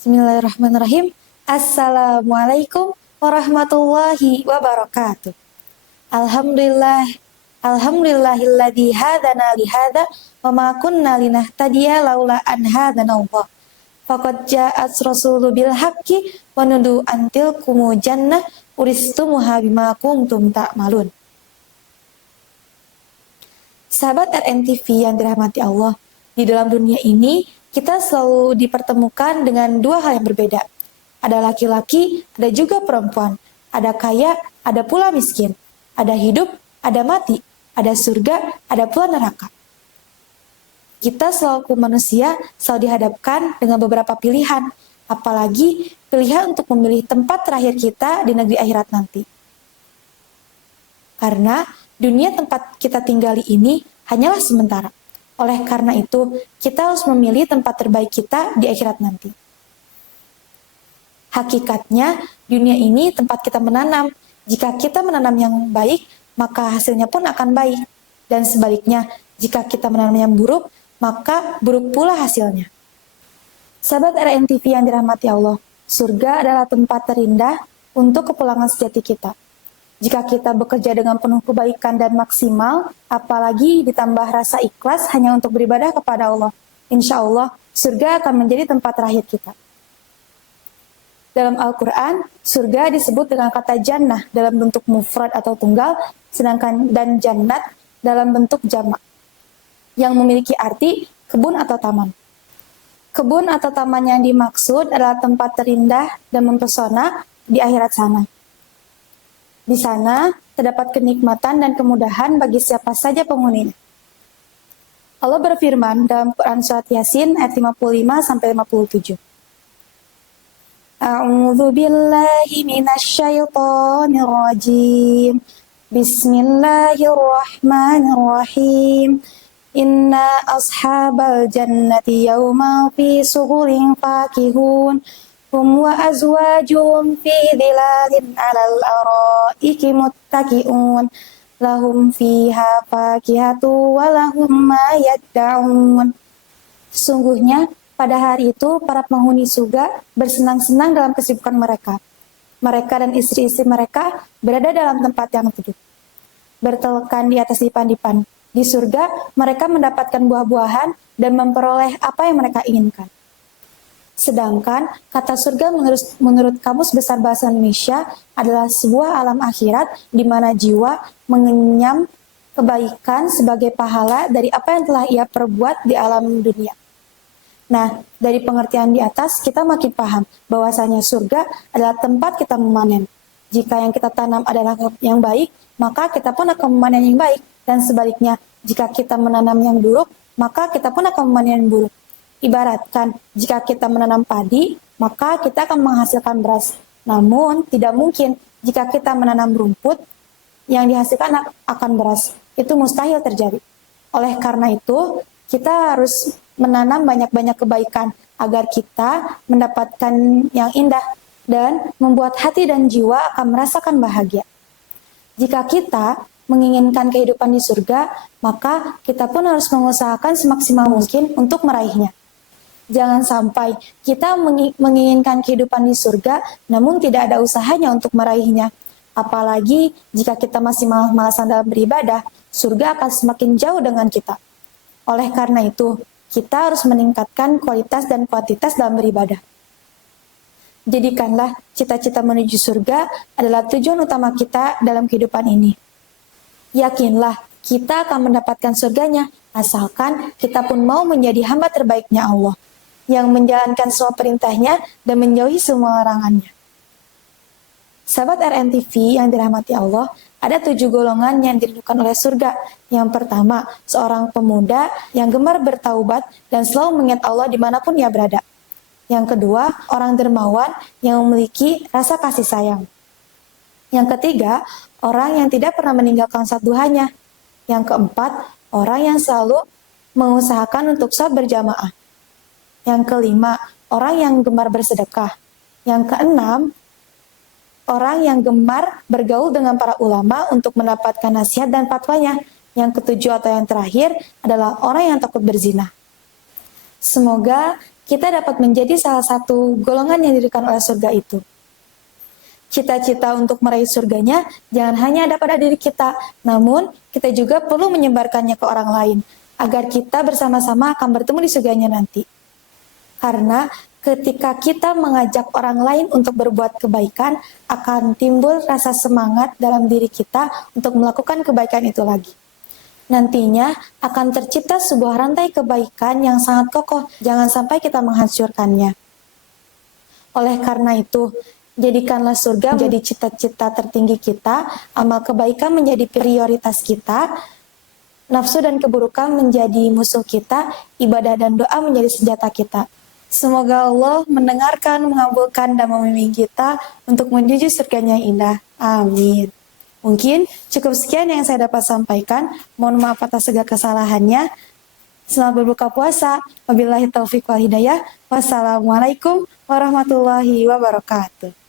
Bismillahirrahmanirrahim. Assalamualaikum warahmatullahi wabarakatuh. Alhamdulillah, alhamdulillahilladzi hadana lihada wa ma kunna linahtadiya laula an hadana Allah. Faqad ja'at rasulu bil haqqi wa nudu antil kumu jannah uristumuha bima kuntum ta'malun. Sahabat RNTV yang dirahmati Allah, di dalam dunia ini kita selalu dipertemukan dengan dua hal yang berbeda. Ada laki-laki, ada juga perempuan. Ada kaya, ada pula miskin. Ada hidup, ada mati. Ada surga, ada pula neraka. Kita selaku manusia selalu dihadapkan dengan beberapa pilihan. Apalagi pilihan untuk memilih tempat terakhir kita di negeri akhirat nanti. Karena dunia tempat kita tinggali ini hanyalah sementara. Oleh karena itu, kita harus memilih tempat terbaik kita di akhirat nanti. Hakikatnya, dunia ini tempat kita menanam. Jika kita menanam yang baik, maka hasilnya pun akan baik. Dan sebaliknya, jika kita menanam yang buruk, maka buruk pula hasilnya. Sahabat RNTV yang dirahmati Allah, surga adalah tempat terindah untuk kepulangan sejati kita. Jika kita bekerja dengan penuh kebaikan dan maksimal, apalagi ditambah rasa ikhlas hanya untuk beribadah kepada Allah, insya Allah surga akan menjadi tempat terakhir kita. Dalam Al-Quran, surga disebut dengan kata jannah dalam bentuk mufrad atau tunggal, sedangkan dan jannat dalam bentuk jamak, yang memiliki arti kebun atau taman. Kebun atau taman yang dimaksud adalah tempat terindah dan mempesona di akhirat sana. Di sana terdapat kenikmatan dan kemudahan bagi siapa saja penghuninya. Allah berfirman dalam Quran surat Yasin ayat 55-57. A'udzu billahi minasyaitonir rajim. Bismillahirrahmanirrahim. Inna ashabal jannati yawma fi suhurin fakihun. Hum wa azwajum fi dhilalin 'alal araiki muttaqi'un lahum fiha fakihatu wa lahum ma yad'un. Sesungguhnya pada hari itu para penghuni surga bersenang-senang dalam kesibukan mereka. Mereka dan istri-istri mereka berada dalam tempat yang teduh, bertelekan di atas dipan-dipan. Di surga mereka mendapatkan buah-buahan dan memperoleh apa yang mereka inginkan. Sedangkan kata surga menurut Kamus Besar Bahasa Indonesia adalah sebuah alam akhirat di mana jiwa mengenyam kebaikan sebagai pahala dari apa yang telah ia perbuat di alam dunia. Nah, dari pengertian di atas kita makin paham bahwasanya surga adalah tempat kita memanen. Jika yang kita tanam adalah yang baik, maka kita pun akan memanen yang baik. Dan sebaliknya, jika kita menanam yang buruk, maka kita pun akan memanen yang buruk. Ibaratkan, jika kita menanam padi, maka kita akan menghasilkan beras. Namun, tidak mungkin jika kita menanam rumput, yang dihasilkan akan beras. Itu mustahil terjadi. Oleh karena itu, kita harus menanam banyak-banyak kebaikan agar kita mendapatkan yang indah dan membuat hati dan jiwa akan merasakan bahagia. Jika kita menginginkan kehidupan di surga, maka kita pun harus mengusahakan semaksimal mungkin untuk meraihnya. Jangan sampai kita menginginkan kehidupan di surga, namun tidak ada usahanya untuk meraihnya. Apalagi jika kita masih malas-malasan dalam beribadah, surga akan semakin jauh dengan kita. Oleh karena itu, kita harus meningkatkan kualitas dan kuantitas dalam beribadah. Jadikanlah cita-cita menuju surga adalah tujuan utama kita dalam kehidupan ini. Yakinlah, kita akan mendapatkan surganya, asalkan kita pun mau menjadi hamba terbaiknya Allah, yang menjalankan semua perintahnya dan menjauhi semua larangannya. Sahabat RNTV yang dirahmati Allah, ada 7 golongan yang dirindukan oleh surga. Yang pertama, seorang pemuda yang gemar bertaubat dan selalu mengingat Allah dimanapun ia berada. Yang kedua, orang dermawan yang memiliki rasa kasih sayang. Yang ketiga, orang yang tidak pernah meninggalkan salat duhanya. Yang keempat, orang yang selalu mengusahakan untuk salat berjamaah. Yang kelima, orang yang gemar bersedekah. Yang keenam, orang yang gemar bergaul dengan para ulama untuk mendapatkan nasihat dan fatwanya. Yang ketujuh atau yang terakhir adalah orang yang takut berzina. Semoga kita dapat menjadi salah satu golongan yang diberikan oleh surga itu. Cita-cita untuk meraih surganya jangan hanya ada pada diri kita, namun kita juga perlu menyebarkannya ke orang lain, agar kita bersama-sama akan bertemu di surganya nanti. Karena ketika kita mengajak orang lain untuk berbuat kebaikan, akan timbul rasa semangat dalam diri kita untuk melakukan kebaikan itu lagi. Nantinya akan tercipta sebuah rantai kebaikan yang sangat kokoh, jangan sampai kita menghancurkannya. Oleh karena itu, jadikanlah surga menjadi cita-cita tertinggi kita, amal kebaikan menjadi prioritas kita, nafsu dan keburukan menjadi musuh kita, ibadah dan doa menjadi senjata kita. Semoga Allah mendengarkan, mengabulkan, dan membimbing kita untuk menuju surganya yang indah. Amin. Mungkin cukup sekian yang saya dapat sampaikan. Mohon maaf atas segala kesalahannya. Selamat berbuka puasa. Wabillahi taufiq wal hidayah. Wassalamualaikum warahmatullahi wabarakatuh.